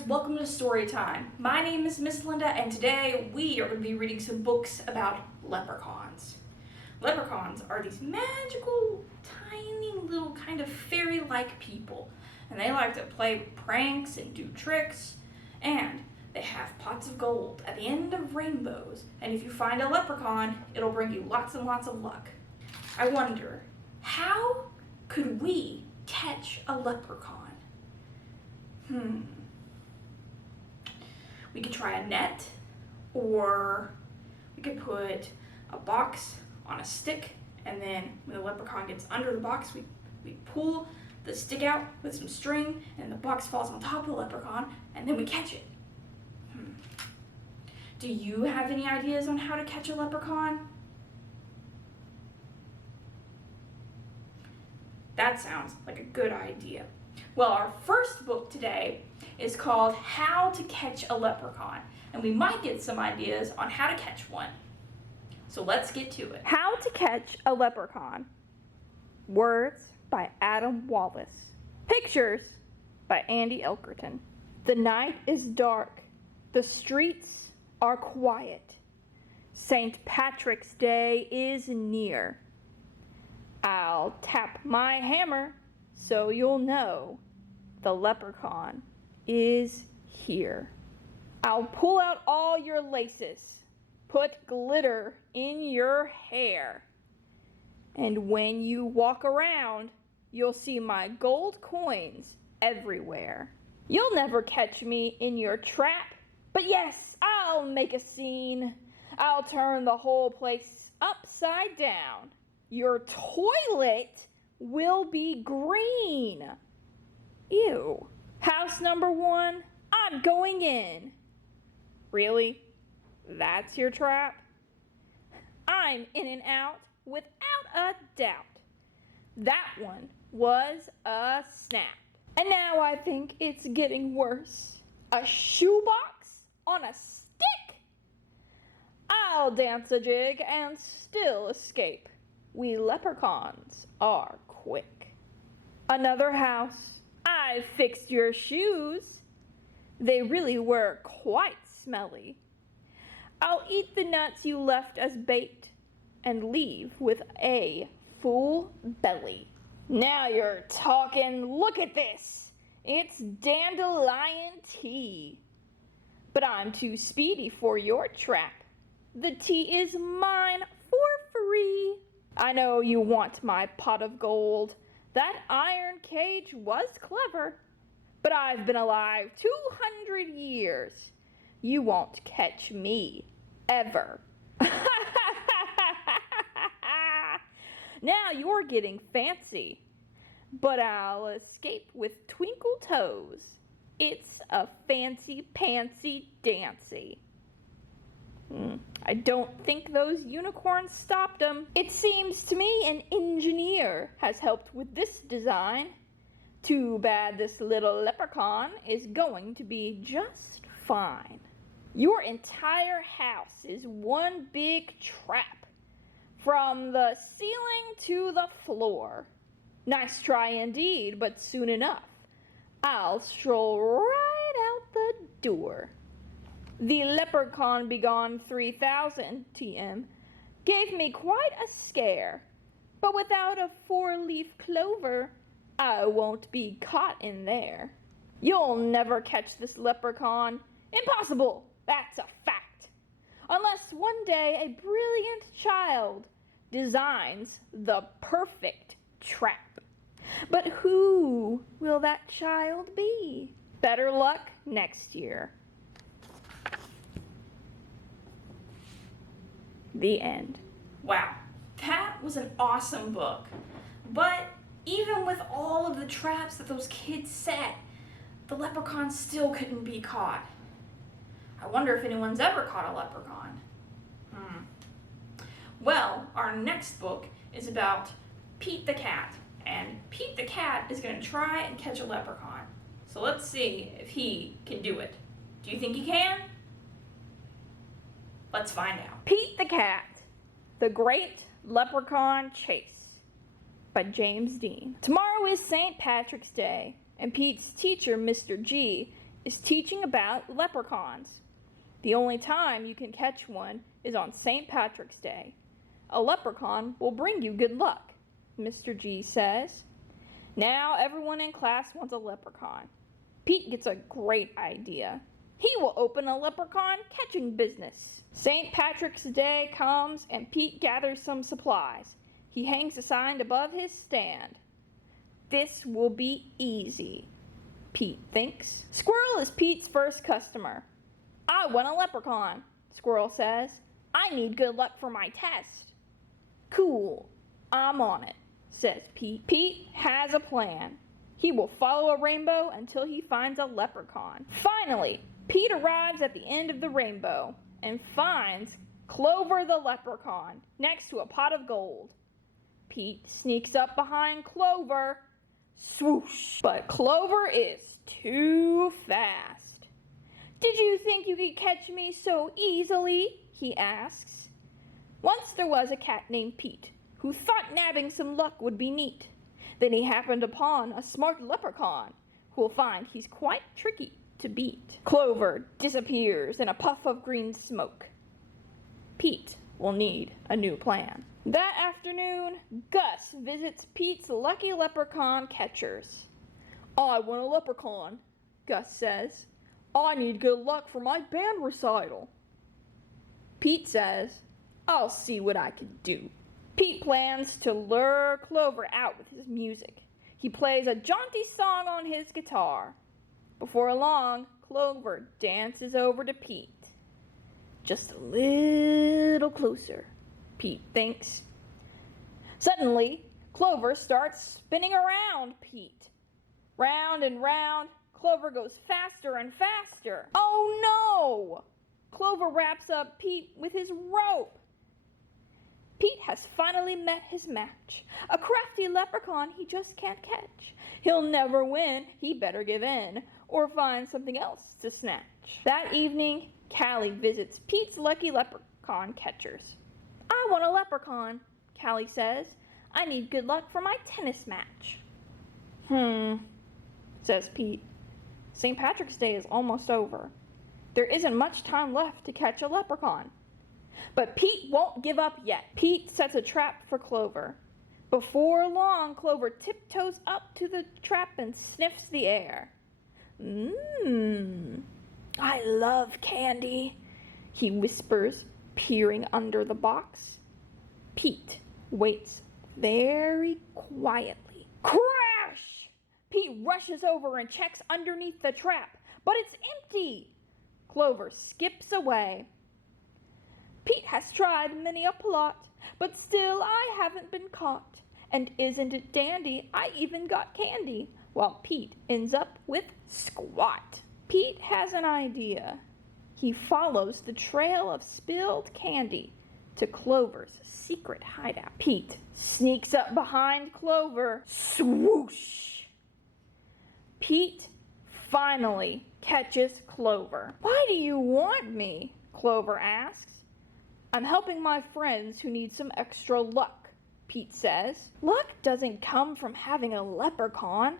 guys, welcome to Storytime. My name is Miss Linda and today we are going to be reading some books about leprechauns. Leprechauns are these magical, tiny little kind of fairy-like people, and they like to play pranks and do tricks, and they have pots of gold at the end of rainbows, and if you find a leprechaun, it'll bring you lots and lots of luck. I wonder, how could we catch a leprechaun? We could try a net, or we could put a box on a stick, and then when the leprechaun gets under the box, we pull the stick out with some string, and the box falls on top of the leprechaun, and then we catch it. Do you have any ideas on how to catch a leprechaun? That sounds like a good idea. Well, our first book today is called How to Catch a Leprechaun, and we might get some ideas on how to catch one. So let's get to it. How to Catch a Leprechaun. Words by Adam Wallace. Pictures by Andy Elkerton. The night is dark. The streets are quiet. St. Patrick's Day is near. I'll tap my hammer so you'll know the leprechaun is here. I'll pull out all your laces, put glitter in your hair, and when you walk around, you'll see my gold coins everywhere. You'll never catch me in your trap, but yes, I'll make a scene. I'll turn the whole place upside down. Your toilet will be green. Ew. House number 1, I'm going in. Really? That's your trap? I'm in and out without a doubt. That one was a snap. And now I think it's getting worse. A shoebox on a stick? I'll dance a jig and still escape. We leprechauns are quick. Another house. I've fixed your shoes. They really were quite smelly. I'll eat the nuts you left as bait and leave with a full belly. Now you're talking. Look at this. It's dandelion tea. But I'm too speedy for your trap. The tea is mine for free. I know you want my pot of gold. That iron cage was clever, but I've been alive 200 years. You won't catch me, ever. Now you're getting fancy, but I'll escape with twinkle toes. It's a fancy pantsy dancy. I don't think those unicorns stopped them. It seems to me an engineer has helped with this design. Too bad this little leprechaun is going to be just fine. Your entire house is one big trap, from the ceiling to the floor. Nice try indeed, but soon enough, I'll stroll right out the door. The leprechaun begone 3000 TM gave me quite a scare, but without a 4-leaf clover, I won't be caught in there. You'll never catch this leprechaun. Impossible, that's a fact. Unless one day a brilliant child designs the perfect trap. But who will that child be? Better luck next year. The end. Wow, that was an awesome book. But even with all of the traps that those kids set, the leprechaun still couldn't be caught. I wonder if anyone's ever caught a leprechaun. Well, our next book is about Pete the cat, and Pete the cat is going to try and catch a leprechaun. So let's see if he can do it. Do you think he can? Let's find out. Pete the Cat, The Great Leprechaun Chase by James Dean. Tomorrow is St. Patrick's Day, and Pete's teacher, Mr. G, is teaching about leprechauns. The only time you can catch one is on St. Patrick's Day. A leprechaun will bring you good luck, Mr. G says. Now everyone in class wants a leprechaun. Pete gets a great idea. He will open a leprechaun catching business. St. Patrick's Day comes and Pete gathers some supplies. He hangs a sign above his stand. This will be easy, Pete thinks. Squirrel is Pete's first customer. I want a leprechaun, Squirrel says. I need good luck for my test. Cool, I'm on it, says Pete. Pete has a plan. He will follow a rainbow until he finds a leprechaun. Finally, Pete arrives at the end of the rainbow and finds Clover the leprechaun next to a pot of gold. Pete sneaks up behind Clover. Swoosh! But Clover is too fast. Did you think you could catch me so easily? He asks. Once there was a cat named Pete who thought nabbing some luck would be neat. Then he happened upon a smart leprechaun who will find he's quite tricky to beat. Clover disappears in a puff of green smoke. Pete will need a new plan. That afternoon, Gus visits Pete's lucky leprechaun catchers. I want a leprechaun, Gus says. I need good luck for my band recital. Pete says, I'll see what I can do. Pete plans to lure Clover out with his music. He plays a jaunty song on his guitar. Before long, Clover dances over to Pete. Just a little closer, Pete thinks. Suddenly, Clover starts spinning around Pete. Round and round, Clover goes faster and faster. Oh no! Clover wraps up Pete with his rope. Pete has finally met his match. A crafty leprechaun he just can't catch. He'll never win, he better give in, or find something else to snatch. That evening, Callie visits Pete's lucky leprechaun catchers. I want a leprechaun, Callie says. I need good luck for my tennis match. Says Pete. St. Patrick's Day is almost over. There isn't much time left to catch a leprechaun. But Pete won't give up yet. Pete sets a trap for Clover. Before long, Clover tiptoes up to the trap and sniffs the air. I love candy, he whispers, peering under the box. Pete waits very quietly. Crash! Pete rushes over and checks underneath the trap, but it's empty. Clover skips away. Pete has tried many a plot, but still I haven't been caught. And isn't it dandy, I even got candy, while Pete ends up with squat. Pete has an idea. He follows the trail of spilled candy to Clover's secret hideout. Pete sneaks up behind Clover. Swoosh! Pete finally catches Clover. Why do you want me? Clover asks. I'm helping my friends who need some extra luck, Pete says. Luck doesn't come from having a leprechaun,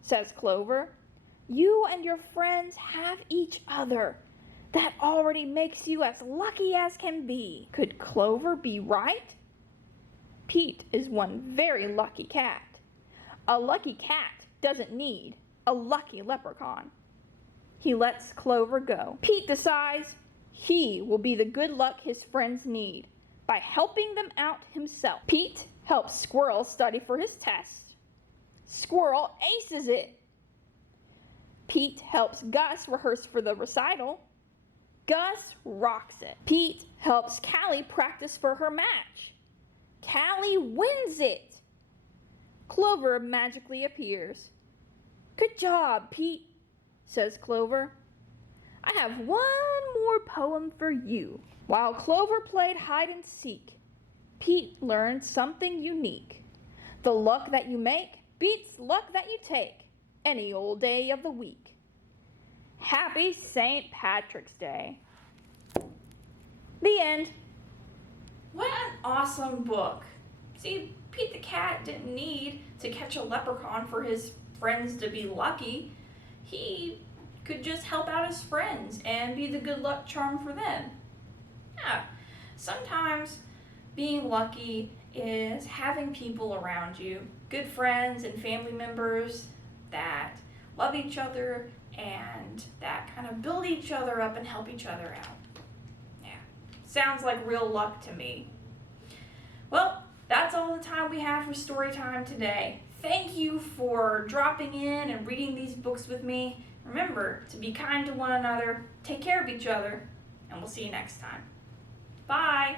says Clover. You and your friends have each other. That already makes you as lucky as can be. Could Clover be right? Pete is one very lucky cat. A lucky cat doesn't need a lucky leprechaun. He lets Clover go. Pete decides he will be the good luck his friends need by helping them out himself. Pete helps Squirrel study for his test. Squirrel aces it. Pete helps Gus rehearse for the recital. Gus rocks it. Pete helps Callie practice for her match. Callie wins it. Clover magically appears. Good job, Pete, says Clover. I have one more poem for you. While Clover played hide and seek, Pete learned something unique. The luck that you make beats luck that you take any old day of the week. Happy St. Patrick's Day. The end. What an awesome book. See, Pete the cat didn't need to catch a leprechaun for his friends to be lucky. He could just help out his friends and be the good luck charm for them. Yeah, sometimes being lucky is having people around you, good friends and family members that love each other and that kind of build each other up and help each other out. Yeah, sounds like real luck to me. Well, that's all the time we have for story time today. Thank you for dropping in and reading these books with me. Remember to be kind to one another, take care of each other, and we'll see you next time. Bye!